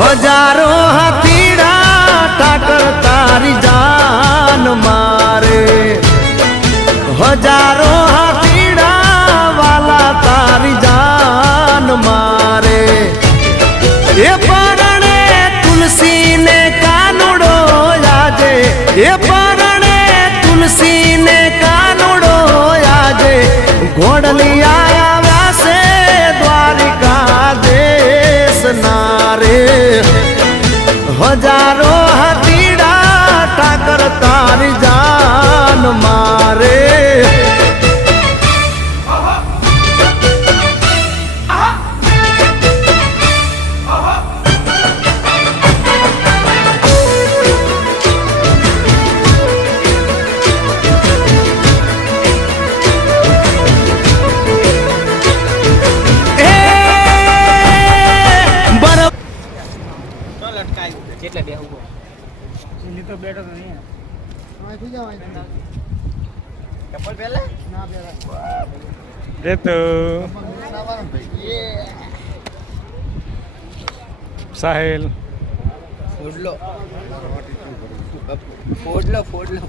હજારો હાથીડા ટાકર તારી જાન મારે, હજારો હાથીડા વાલા તારી જાન મારે. એ પરણે તુલસી ને કાનુડો આજે, એ પરણે તુલસી ને કાનુડો આજે, ઘોડલી આવ્યા છે દ્વારિકા દેશ નારે. હજારો હાથીડા ટાકર તારી જાન મારે. કેટલે બે ઉભો એની તો બેઠો તો નહીં આથી જાવ ચપ્પલ પહેલા ના પહેલા એ તો સાહેલ ફોડલો ફોડલો ફોડલો